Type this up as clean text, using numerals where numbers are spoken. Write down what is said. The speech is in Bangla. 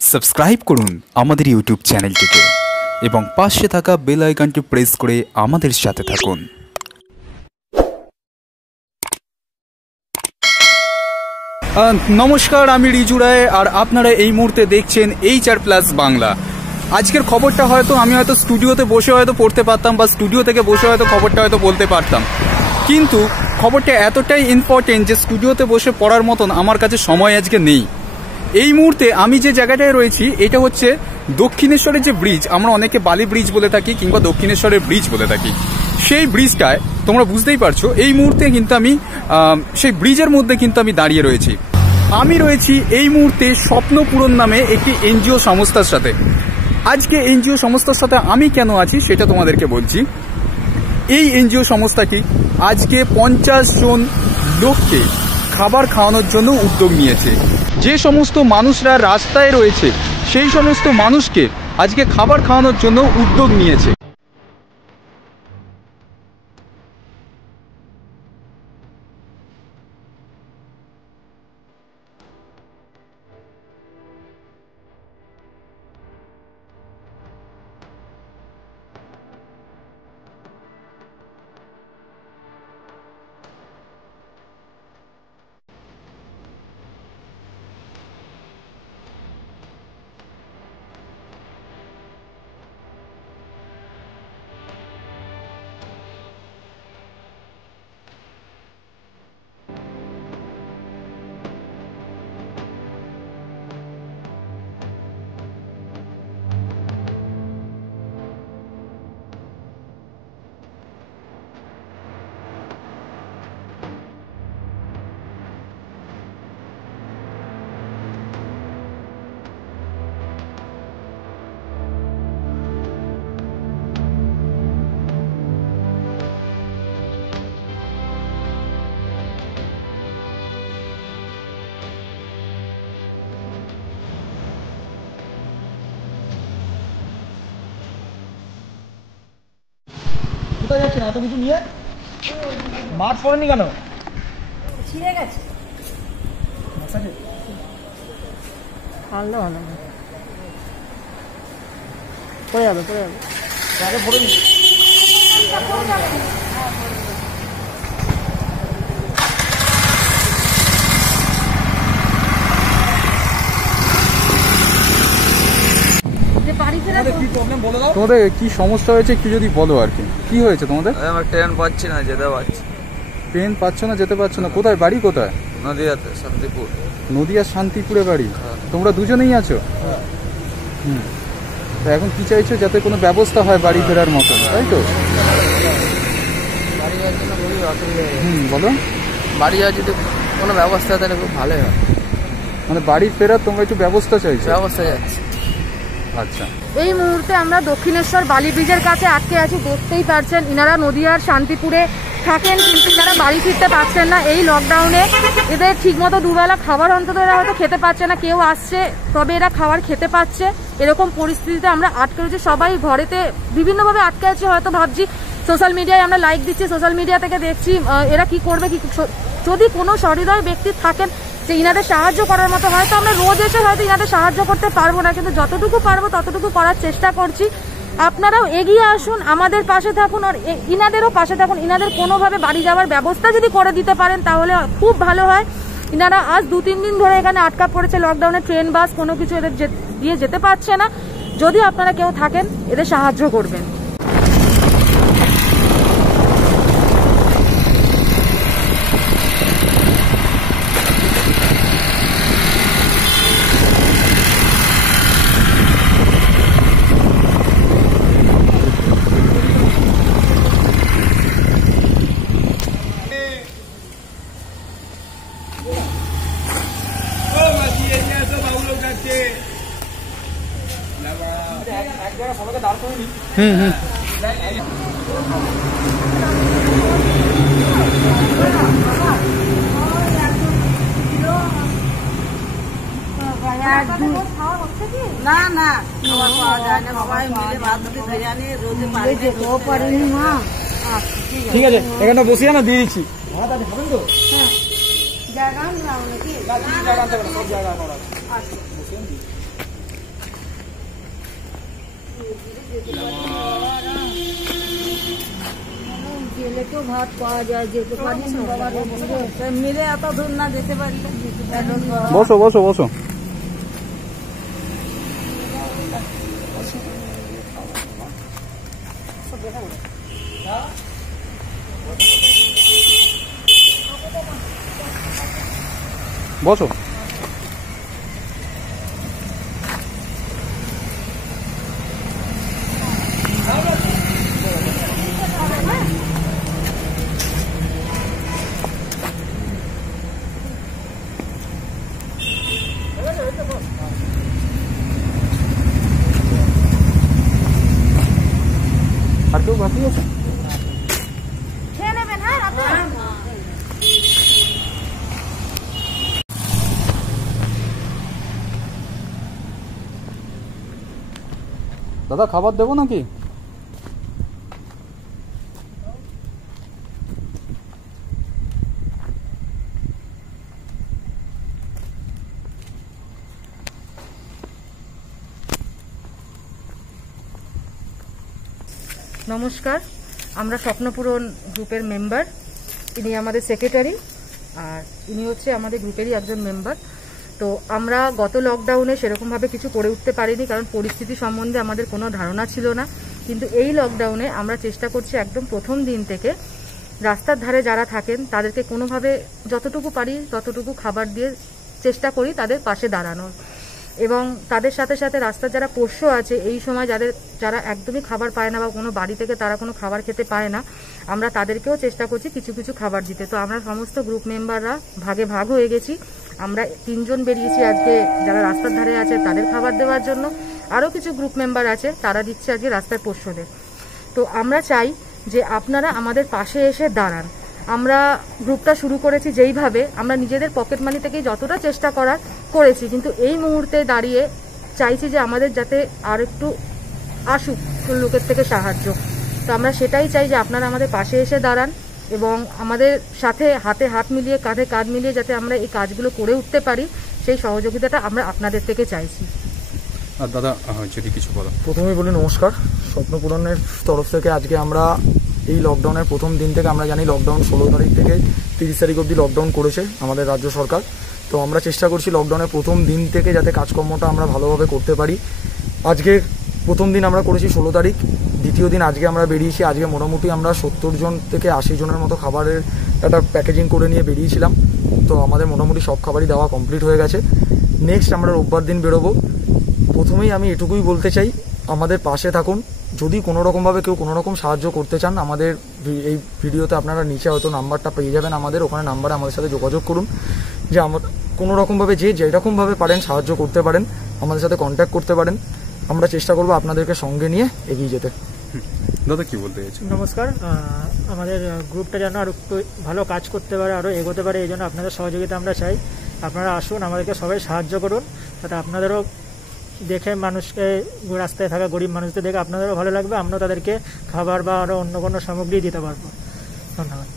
সাবস্ক্রাইব করুন আমাদের ইউটিউব চ্যানেলটিকে এবং পাশে থাকা বেল আইকনটি প্রেস করে আমাদের সাথে থাকুন। নমস্কার, আমি রিজু রায় আর আপনারা এই মুহূর্তে দেখছেন HR+ বাংলা। আজকের খবরটা হয়তো আমি স্টুডিওতে বসে হয়তো পড়তে পারতাম বা স্টুডিও থেকে বসে হয়তো খবরটা হয়তো বলতে পারতাম, কিন্তু খবরটা এতটাই ইম্পর্টেন্ট যে স্টুডিওতে বসে পড়ার মতন আমার কাছে সময় আজকে নেই। এই মুহূর্তে আমি যে জায়গাটায় রয়েছি এটা হচ্ছে দক্ষিণেশ্বরের যে ব্রিজ, আমরা অনেকে বালি ব্রিজ বলে থাকি কিংবা দক্ষিণেশ্বরের ব্রিজ বলে থাকি। সেই ব্রিজটায় তোমরা বুঝতেই পারছো এই মুহূর্তে কিন্তু আমি সেই ব্রিজের মধ্যে কিন্তু আমি দাঁড়িয়ে রয়েছি। আমি রয়েছি এই মুহূর্তে স্বপ্নপূরণ নামে একটি NGO সংস্থার সাথে। আজকে NGO সংস্থার সাথে আমি কেন আছি সেটা তোমাদেরকে বলছি। এই NGO সংস্থাটি আজকে 50 জন লোককে খাবার খাওয়ানোর জন্য উদ্যোগ নিয়েছে। যে সমস্ত মানুষরা রাস্তায় রয়েছে সেই সমস্ত মানুষকে আজকে খাবার খাওয়ানোর জন্য উদ্যোগ নিয়েছে। কোথায় যাচ্ছেন এত কিছু নিয়ে? মাস্ক পরেনি কেন? ছিঁড়ে গেছে। পড়ে যাবে আগে পরে নি। তোমাদের কি সমস্যা হয়েছে কি যদি বলো আর কি হয়েছে তোমাদের? আমার ট্রেন পাচ্ছি না, যেতে পারছি। ট্রেন পাচ্ছ না, যেতে পারছো না? কোথায় বাড়ি? কোথায়? নদিয়াতে, শান্তিপুর। নদিয়ার শান্তিপুরে বাড়ি। তোমরা দুজনেই আছো? তো এখন কি চাইছো? যাতে কোনো ব্যবস্থা হয় বাড়ি ফেরার মতো, তাই তো? বাড়ি যাওয়ার জন্য খুবই অসুবিধা। বলো। বাড়ি যাওয়ার যদি কোনো ব্যবস্থা তাহলে খুব ভালোই হয়। মানে বাড়ি ফেরার তোমরা একটু ব্যবস্থা চাইছো? ব্যবস্থা যাচ্ছে। আচ্ছা, এই মুহূর্তে আমরা দক্ষিণেশ্বর বালি ব্রিজের কাছে আটকে আছি। দেখতেই পাচ্ছেন ইনারা নদিয়ার শান্তিপুরে থাকেন, কিন্তু ইনারা বাড়ি ফিরতে পারছেন না। এই লকডাউনে এদের ঠিকমতো দুবেলা খাবার অন্তত এরা হয়তো খেতে পাচ্ছে না। কেউ আসছে তবে এরা খাবার খেতে পাচ্ছে। এরকম পরিস্থিতিতে আমরা আটকে রয়েছি, সবাই ঘরেতে বিভিন্নভাবে আটকে আছে। হয়তো ভাবছি সোশ্যাল মিডিয়ায় আমরা লাইক দিচ্ছি, সোশ্যাল মিডিয়া থেকে দেখছি এরা কি করবে। যদি কোনো সহৃদয় ব্যক্তি থাকেন যে ইনাদের সাহায্য করার মতো, হয়তো আমরা রোজ এসে হয়তো ইনাদের সাহায্য করতে পারবো না, কিন্তু যতটুকু পারবো ততটুকু করার চেষ্টা করছি। আপনারাও এগিয়ে আসুন, আমাদের পাশে থাকুন আর ইনাদেরও পাশে থাকুন। ইনাদের কোনোভাবে বাড়ি যাওয়ার ব্যবস্থা যদি করে দিতে পারেন তাহলে খুব ভালো হয়। ইনারা আজ 2-3 দিন ধরে এখানে আটকা পড়েছে লকডাউনে, ট্রেন বাস কোনো কিছু এদের দিয়ে যেতে পারছে না। যদি আপনারা কেউ থাকেন এদের সাহায্য করবেন। সবাইকে দাঁড় করে নি। না না খাবার পাওয়া যায় না, সবাই মিলে ভাত মুঠি বিরিয়ানি রোজে পারিনি মা। ঠিক আছে, এখানে বসিয়ে না দিয়ে দিচ্ছি। ভাত আছে, খাবেন তো? হ্যাঁ, জায়গা নাকি? জায়গা আনতে পারো, সব জায়গা করা আছে। গেলে তো ভাত পাওয়া যায়, যেতে পারি না বাবার মিলে এত দূর না যেতে পারি। বসো বসো বসো। বসো। আর কেউ বাকি আছে? খেয়ে নেবেন। হ্যাঁ রাখুন। দাদা খাবার দেবো নাকি? নমস্কার, আমরা স্বপ্নপূরণ গ্রুপের মেম্বার। ইনি আমাদের সেক্রেটারি আর ইনি হচ্ছে আমাদের গ্রুপেরই একজন মেম্বার। তো আমরা গত লকডাউনে সেরকমভাবে কিছু করে উঠতে পারিনি, কারণ পরিস্থিতি সম্বন্ধে আমাদের কোনো ধারণা ছিল না। কিন্তু এই লকডাউনে আমরা চেষ্টা করছি একদম প্রথম দিন থেকে রাস্তার ধারে যারা থাকেন তাদেরকে কোনোভাবে যতটুকু পারি ততটুকু খাবার দিয়ে চেষ্টা করি তাদের পাশে দাঁড়ানোর, এবং তাদের সাথে সাথে রাস্তার যারা পোষ্য আছে এই সময় যারা একদমই খাবার পায় না বা কোনো বাড়ি থেকে তারা কোনো খাবার খেতে পায় না, আমরা তাদেরকেও চেষ্টা করছি কিছু কিছু খাবার দিতে। তো আমরা সমস্ত গ্রুপ মেম্বাররা ভাগে ভাগ হয়ে গেছি। আমরা 3 জন বেরিয়েছি আজকে যারা রাস্তার ধারে আছে তাদের খাবার দেওয়ার জন্য, আরও কিছু গ্রুপ মেম্বার আছে তারা দিচ্ছে আজকে রাস্তার পোষ্যদের। তো আমরা চাই যে আপনারা আমাদের পাশে এসে দাঁড়ান। আমরা গ্রুপটা শুরু করেছি যেইভাবে আমরা নিজেদের পকেট মানি থেকেই যতটা চেষ্টা করার করেছি, কিন্তু এই মুহূর্তে দাঁড়িয়ে চাইছি যে আমাদের যাতে আর একটু আসুক লোকের থেকে সাহায্য। তো আমরা সেটাই চাই যে আপনারা আমাদের পাশে এসে দাঁড়ান এবং আমাদের সাথে হাতে হাত মিলিয়ে কাঁধে কাঁধ মিলিয়ে যাতে আমরা এই কাজগুলো করে উঠতে পারি, সেই সহযোগিতাটা আমরা আপনাদের থেকে চাইছি। আর দাদা যদি কিছু বলো। প্রথমেই বলি নমস্কার, স্বপ্নপূরণের তরফ থেকে আজকে আমরা এই লকডাউনের প্রথম দিন থেকে, আমরা জানি লকডাউন 16 তারিখ থেকে 30 তারিখ অবধি লকডাউন করেছে আমাদের রাজ্য সরকার। তো আমরা চেষ্টা করছি লকডাউনের প্রথম দিন থেকে যাতে কাজকর্মটা আমরা ভালোভাবে করতে পারি। আজকে প্রথম দিন আমরা করেছি 16 তারিখ, দ্বিতীয় দিন আজকে আমরা বেরিয়েছি। আজকে মোটামুটি আমরা 70 জন থেকে 80 জনের মতো খাবারের একটা প্যাকেজিং করে নিয়ে বেরিয়েছিলাম। তো আমাদের মোটামুটি সব খাবারই দেওয়া কমপ্লিট হয়ে গেছে। নেক্সট আমরা রোববার দিন বেরোবো। প্রথমেই আমি এটুকুই বলতে চাই, আমাদের পাশে থাকুন। যদি কোনো রকমভাবে কেউ কোনো রকম সাহায্য করতে চান, আমাদের এই ভিডিওতে আপনারা নিচে হয়তো নাম্বারটা পেয়ে যাবেন আমাদের, ওখানে নাম্বারে আমাদের সাথে যোগাযোগ করুন। যে আমার কোনো রকমভাবে যেরকমভাবে পারেন সাহায্য করতে পারেন, আমাদের সাথে কন্ট্যাক্ট করতে পারেন। আমরা চেষ্টা করবো আপনাদেরকে সঙ্গে নিয়ে এগিয়ে যেতে। দাদা কি বলতে চাইছেন? নমস্কার, আমাদের গ্রুপটা যেন আরও একটু ভালো কাজ করতে পারে, আরও এগোতে পারে, এই জন্য আপনাদের সহযোগিতা আমরা চাই। আপনারা আসুন, আমাদেরকে সবাই সাহায্য করুন, যাতে আপনাদেরও দেখে মানুষকে রাস্তায় থাকা গরিব মানুষদের দেখে আপনাদেরও ভালো লাগবে, আমরাও তাদেরকে খাবার বা আরও অন্য কোনো সামগ্রী দিতে পারবো। ধন্যবাদ।